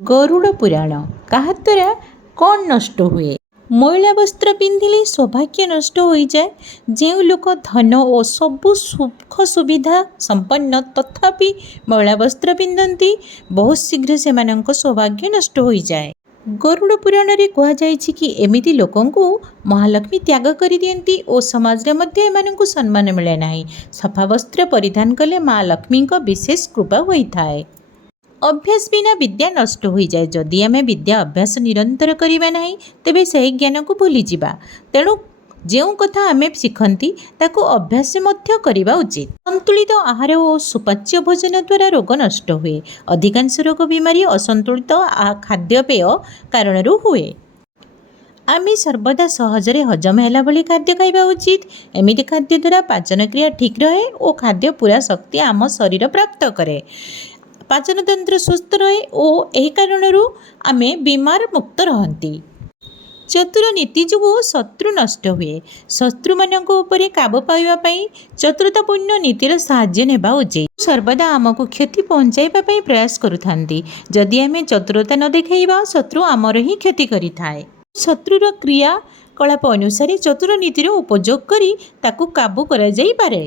गरुड़ पुराण कहा द्वारा कौन नष्ट हुए। मैला वस्त्र पिंधिले सौभाग्य नष्ट हो जाए। जो लोक धन और सबु सुख सुविधा संपन्न तथापि मैला वस्त्र पिंधती बहुत शीघ्र से सौभाग्य नष्ट हो जाए। गरुड़ पुराण रे कहा जायछि कि एमिति लोकंकु महालक्ष्मी त्याग कर दियंती और समाज रे मध्य एमानंकु सम्मान मिले नाही। सफा वस्त्र परिधान कले माँ लक्ष्मी को विशेष कृपा होइथाए। अभ्यास बिना विद्या नष्ट हो जाए। जदि आम विद्या अभ्यास निरंतर करवा ना तेबे सही ज्ञान को भूली जावा। तेणु जो कथा आम शिखती ताकू अभ्यास करवा उचित। संतुलित आहार और सुपाच्य भोजन द्वारा रोग नष्ट हुए। अधिकांश रोग बीमारी असंतुलित खाद्यपेय कारण हुए। आम सर्वदा सहजरे हजम है भली खाद्य खाइबा उचित। एमिति खाद्य द्वारा पाचन क्रिया ठीक रहे और खाद्य पूरा शक्ति आम शरीर प्राप्त करे। पाचन तंत्र सुस्थ रहे और यही कारण आम बीमार मुक्त रहती। चतुर नीति जो शत्रु नष्ट हुए। शत्रु मानक उपरे काबू पाइबापी चतुरतापूर्ण नीतिर साहाय्य नेबा उचित। सर्वदा आमको क्षति पहुँचाइबा प्रयास करुथांती। जदि आम चतुरता न देखाइबा शत्रु आमर ही क्षति करिथाए। शत्रुर क्रिया कलाप अनुसार चतुर नीतिर उपयोग करी ताकू काबू करा जाई पारे।